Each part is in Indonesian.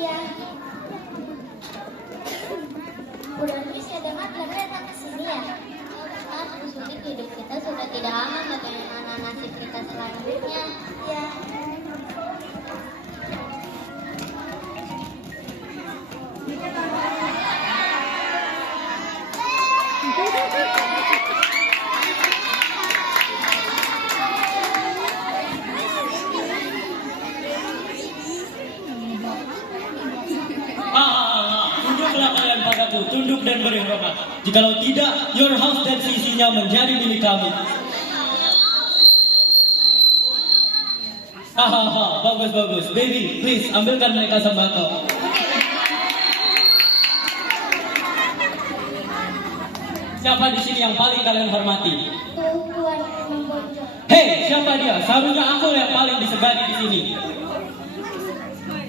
Iya. Berarti saya dengar kalian datang ke sini ya? Kan usulnya hidup kita sudah tidak aman, bagaimana nasib kita selanjutnya? Iya. Tunduklah kalian padaku, tunduk dan beri hormat. Jikalau tidak, your house dan seisinya menjadi milik kami. Hahaha, bagus. Baby, please ambilkan mereka sembako. Siapa di sini yang paling kalian hormati? Tuan Membonjol. Hei, siapa dia? Seharusnya aku yang paling disegani di sini.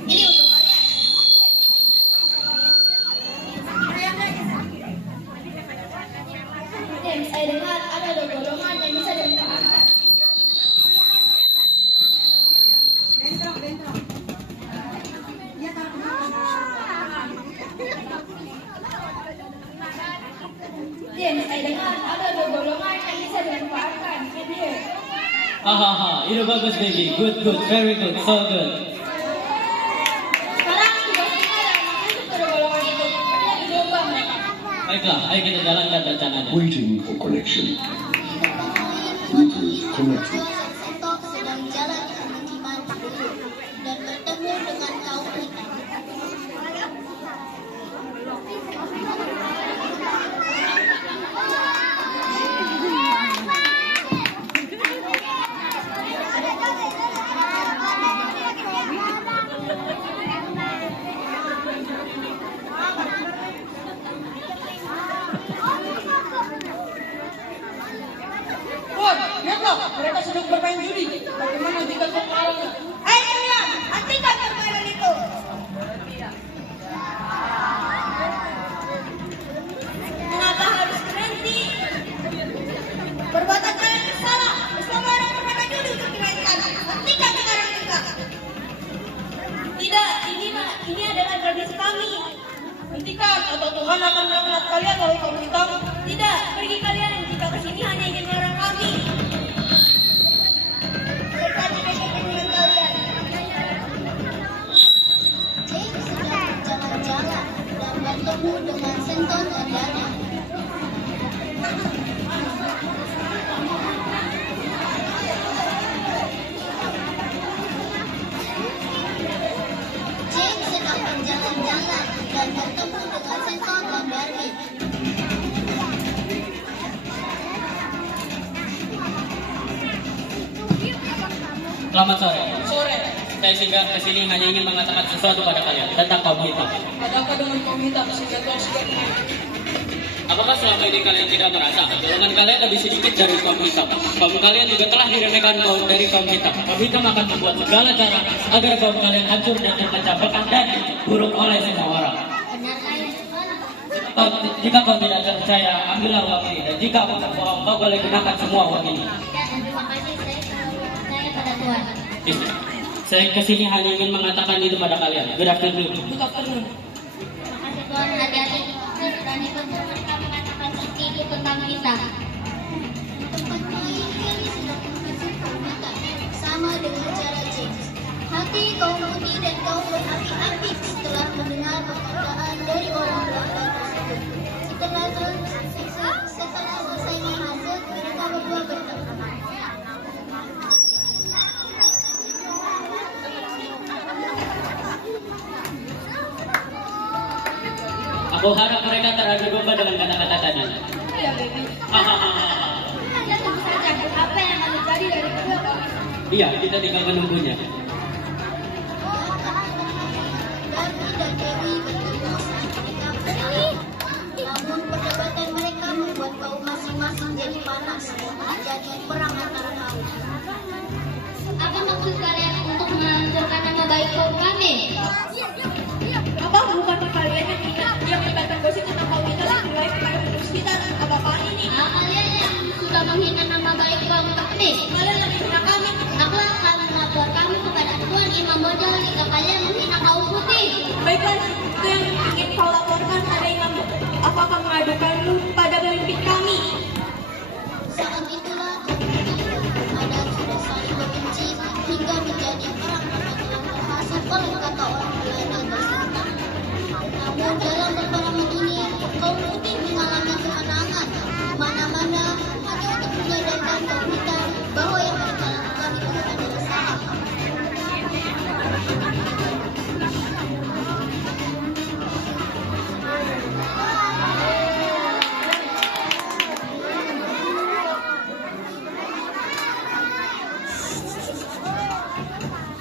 Ini untuk kalian. Saya dengar ada golongan yang bisa ditahankan. James, saya dengar ada golongan yang bisa dimanfaatkan. Hahaha, itu bagus baby. Good, very good, so good. Sekarang tugas kita adalah masuk ke golongan itu. Jadi domba mereka. Baiklah, ayo kita jalankan rencananya. Waiting for connection. Bluetooth connected. Setok sedang jalan ke pemukiman dan bertemu dengan kaum hitam. Lihatlah, mereka sedang bermain judi. Bagaimana jika kau melarangnya? Hai kalian, hentikan permainan itu. Kenapa harus berhenti? Perbuatan kalian bersalah. Bersama orang permainan judi untuk dimainkan. Hentikan sekarang juga. Tidak, ini adalah tradisi kami. Hentikan atau Tuhan akan melaknat kalian oleh kaum hitam. Tidak, pergi kalian. Jika kesini hanya ingin melarang kami. Berkati dengan kalian. James sedang berjalan-jalan dan bertemu dengan Senton dan Dana. James sedang berjalan-jalan dan bertemu dengan Senton dan Dana. Selamat sore. Sore, Saya singgah ke sini hanya ingin mengatakan sesuatu pada kalian tentang kaum hitam. ada apa dengan kaum hitam sehingga kau sudah Apakah selama ini kalian tidak merasa golongan kalian lebih sedikit dari kaum hitam? Kaum kalian juga telah diremehkan dari kaum hitam. Kaum hitam akan membuat segala cara agar kaum kalian hancur dan terpecah-belah dan buruk oleh semua orang. Benarkah ya Tuhan? Jika kau tidak percaya, ambillah uang ini. Dan jika aku berbohong, kau boleh gunakan semua uang ini. Ya, dan terima kasih saya pada Tuhan. Saya kesini hanya ingin mengatakan itu pada kalian. Good afternoon. buka penuh. Terima kasih Tuhan, hati-hati. Berani betul mereka mengatakan seperti itu tentang kita. Tempat ini sedang mengusir kaum hitam, sama dengan cara James. Hati kaum putih dan kaum berapi-api setelah mendengar perkataan dari orang Belanda tersebut. Setelah selesai menghasut, mereka berdua bertemu. Aku harap mereka teradu domba dengan kata-kata tadi. Ya, baby. Anda tunggu saja, apa yang akan terjadi dari kedua kaum itu? Iya, kita tinggal menunggunya. Darby dan Dewi bertemu saat mereka berjalan. Namun perdebatan mereka membuat kaum masing-masing jadi panas dan terjadi perang antara kaum. Apa maksud kalian untuk menghancurkan nama baik kaum kami? Apa bukan kalian yang menyebarkan gosip tentang kaum hitam lebih baik kepada penduduk sekitar? Apa-apaan ini? Kalian yang sudah menghina nama baik kaum kami. Kalian lebih hina kami. Aku akan melapor kami kepada mengadukan pada pemimpin kami. Saat itulah ada sudah saling membenci hingga menjadi perang yang termasuk oleh kata orang Belanda bersenjata. Namun dalam peperangan ini kaum putih mengalami kemenangan. Mana-mana hanya untuk menyadarkan kaum kita bahwa yang mereka lakukan itu adalah salah.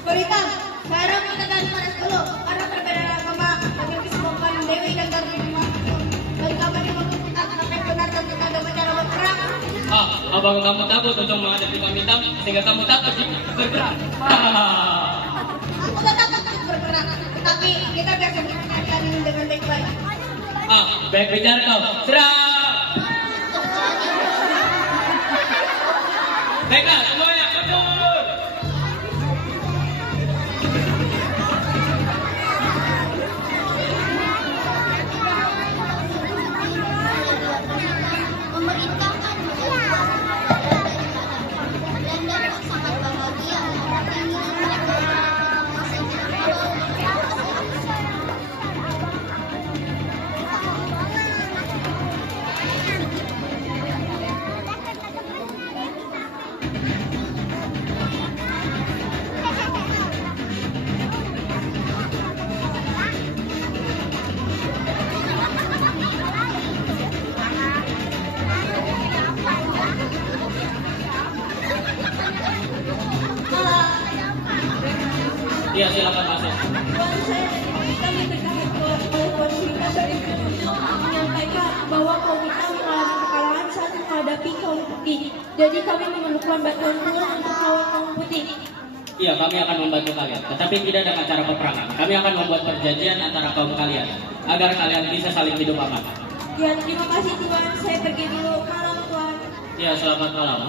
Berita, sekarang kita akan panas dulu karena perbedaan agama bagi kesemuan Dewi dan Kartini. Dan kami menuntut kita sampai benar dan kita ada cara berperang. Abang kamu takut untuk menghadapi kaum hitam sehingga kamu takut bergerak. Aku tak takut berperang, tetapi kita biasa menghadapi ini dengan baik-baik. Baik bicara kau. Serang! Baiklah, semuanya mundur. Memerintahkan Belanda pun sangat bahagia karena keinginan mereka masih Iya, silakan masuk. Tuan saya, kami berkait oleh Tuan Srika dari menyampaikan bahwa kaum kita mengalami kekalahan saat menghadapi kaum putih. Jadi kami memerlukan bantuan Tuan untuk melawan kaum putih. Iya, kami akan membantu kalian, tetapi tidak dengan cara peperangan. Kami akan membuat perjanjian antara kaum kalian agar kalian bisa saling hidup aman. Ya, terima kasih Tuan. Saya pergi dulu. Malam Tuan. Ya, selamat malam.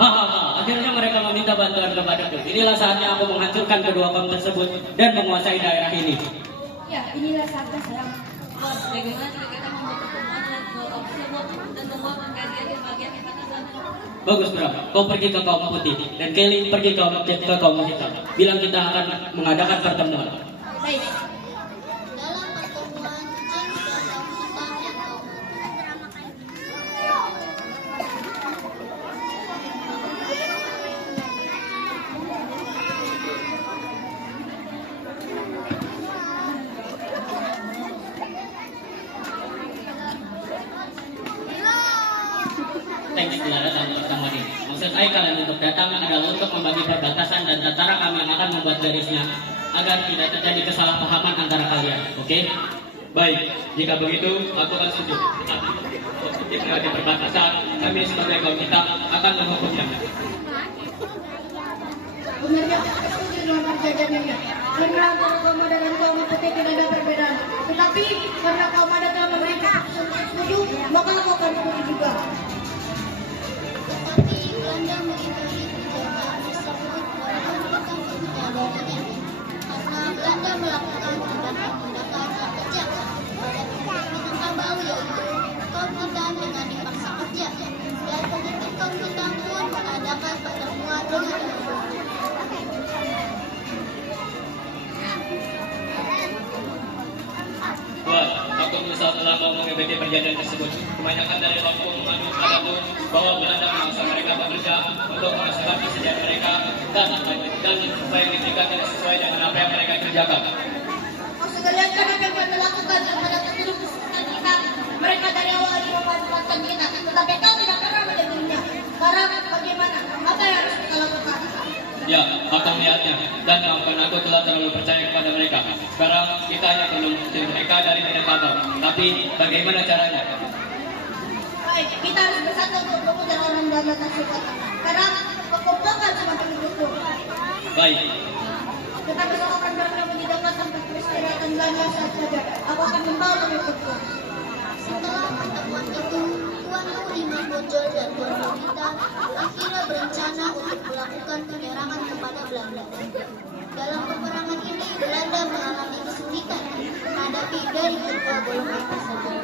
Akhirnya mereka meminta bantuan kepadaku. Inilah saatnya aku menghancurkan kedua kaum tersebut dan menguasai daerah ini. Ya, inilah saatnya sayang. Bos, bagaimana jika kita membuat pertemuan dengan dua kaum tersebut dan membuat perjanjian di bagian yang atas? Bagus, Bram. Kau pergi ke kaum putih dan Kelly pergi ke kaum hitam. Bilang kita akan mengadakan pertemuan. Baik. dalam pertemuan James dan kaum hitam yang kaum Thanks telah datang untuk pertemuan ini. Maksud saya kalian untuk datang adalah untuk membagi perbatasan dan tentara kami yang akan membuat garisnya agar tidak terjadi kesalahpahaman antara kalian. Oke? Baik, jika begitu aku akan setuju. Jika di perbatasan, kami sebagai kaum hitam akan menghukumnya. Benarnya aku setuju dengan perjanjian ini. Karena antara kaum Mada dan kaum putih tidak ada perbedaan. Tetapi karena kaum Mada telah memberikan setuju, maka aku akan setuju juga. Tetapi Belanda mengingkari perjanjian tersebut walaupun kita menyadarinya karena Belanda melakukan tindakan-tindakan yang kejam pada pemimpin Kabau yaitu kaum hitam dengan dipaksa kerja dan pemimpin kaum hitam pun mengadakan pertemuan dengan Tuan, aku menyesal telah mau mengikuti perjanjian tersebut. Kebanyakan dari waktu mengadu padamu bahwa Belanda memaksa mereka bekerja untuk menghasilkan kesediaan mereka dan supaya yang diberikan tidak sesuai dengan apa yang mereka kerjakan. Maksud kalian kan apa yang mereka lakukan kepada penduduk kesulitan kita. Mereka dari awal memanfaatkan kita, tetapi kau tidak pernah menemuinya. Sekarang bagaimana? Apa yang harus kita lakukan? Ya, aku melihatnya dan maafkan aku telah terlalu percaya kepada mereka. Sekarang kita hanya perlu mengusir mereka dari medan battle. Tapi bagaimana caranya? Baik, kita harus bersatu untuk mengejar orang Belanda tersebut. Karena perkumpulan semakin beruntung. Baik, Kita besok akan berangkat meninggalkan tempat peristirahatan Belanda saat saja. Aku akan membawa pengikutku. Setelah pertemuan itu, Tuanku Imam Bonjol dan Tuan Bonita akhirnya berencana untuk melakukan penyerangan kepada Belanda. Dalam peperangan ini, Belanda mengalami kesulitan menghadapi dari kedua golongan tersebut.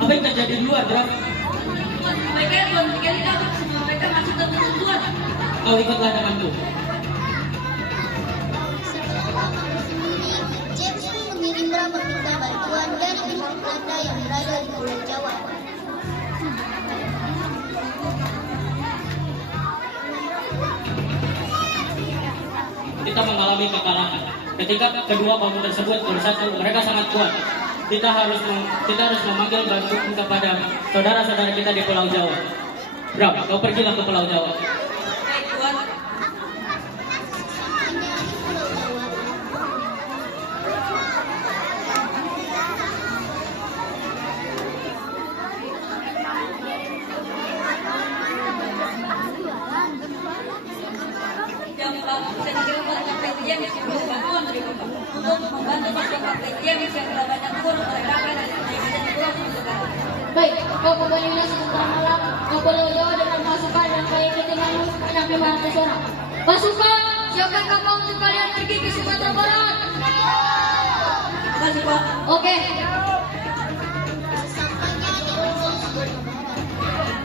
Apa yang terjadi di luar, Bro? Mereka yang belum tinggal tahu semua mereka masuk ke ketentuan. Kau ikutlah denganku. Setelah lama bersembunyi, James pun mengirim meminta bantuan dari pihak Belanda yang berada di Pulau Jawa. Kita mengalami kekalahan. Ketika kedua kaum tersebut bersatu, mereka sangat kuat. Kita harus memanggil bantuan kepada saudara-saudara kita di Pulau Jawa. Bram, kau pergilah ke Pulau Jawa. Baik, Tuan. Sesampainya di Pulau Jawa, Yang bisa dikirimkan Kapten James sebagai bantuan dari Bapak untuk membantu pasukan Kapten James yang telah banyak turun oleh rakyat dan yang ada di Pulau Sumatera. Baik, kau kembalilah sebentar malam ke Pulau Jawa dengan pasukan yang baik ketinggalan sebanyak 500 orang. Pasukan, siapkan kapal untuk kalian pergi ke Sumatera Barat. Terima kasih, Pak. Oke. sesampainya di Pulau Sumatera Barat,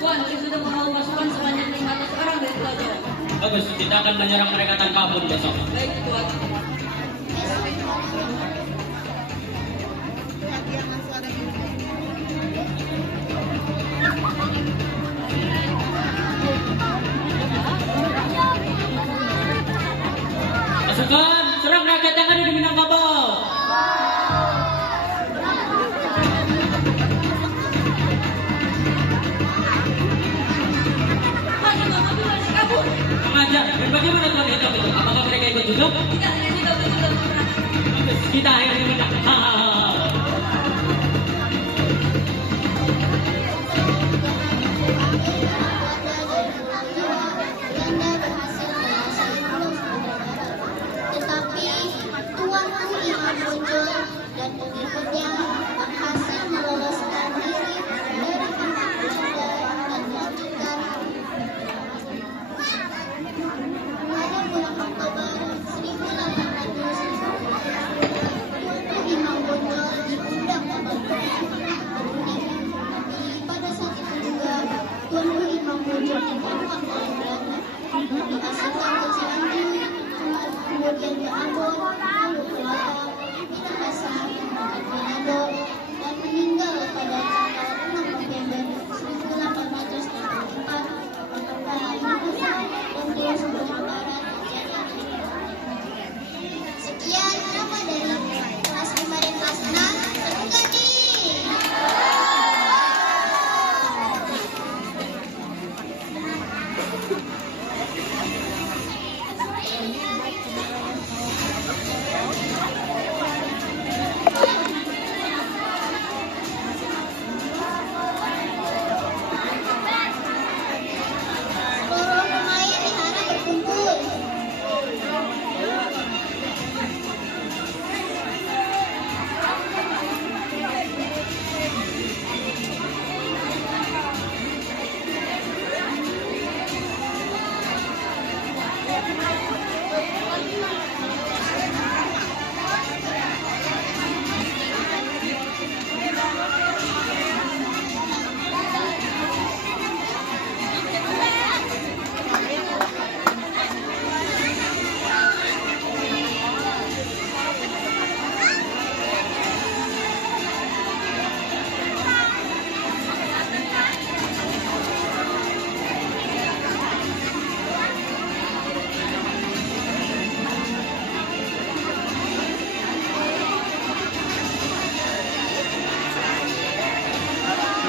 Tuan, kita sudah membawa pasukan sebanyak 500 orang dari Pulau Jawa. Bagus, kita akan menyerang mereka tanpa ampun besok. Baik, Tuan. Pasukan, serang rakyat yang ada di Minangkabau. Tuan, juga mobil masih kabur. Mengajar, dan bagaimana Tuan itu? Apakah mereka ikut juga? Tidak hanya juga betul Bagus, kita akhirnya menang. Belanda berhasil menguasai Pulau Sumatera Barat. Tetapi Tuanku Imam Bonjol dan pengikutnya berhasil meloloskan diri dari pihak Belanda dan melanjutkan pada bulan Oktober 1800. Tuanku Imam Bonjol diundang kapal berunding. Tapi pada saat itu juga Tuanku Imam Bonjol ditembak oleh Belanda. Diasingkan ke Cianjur, kemudian ke Ambon, lalu ke Batam, Minahasa, dan Manado, dan meninggal pada tanggal 6 November 1864 ketika Minahasa dan Pulau Sumatera Barat terjadi. Sekian drama dari kelas 5 dan kelas 6. Terbuka nih. Seluruh pemain diharap berkumpul.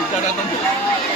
Kita datang.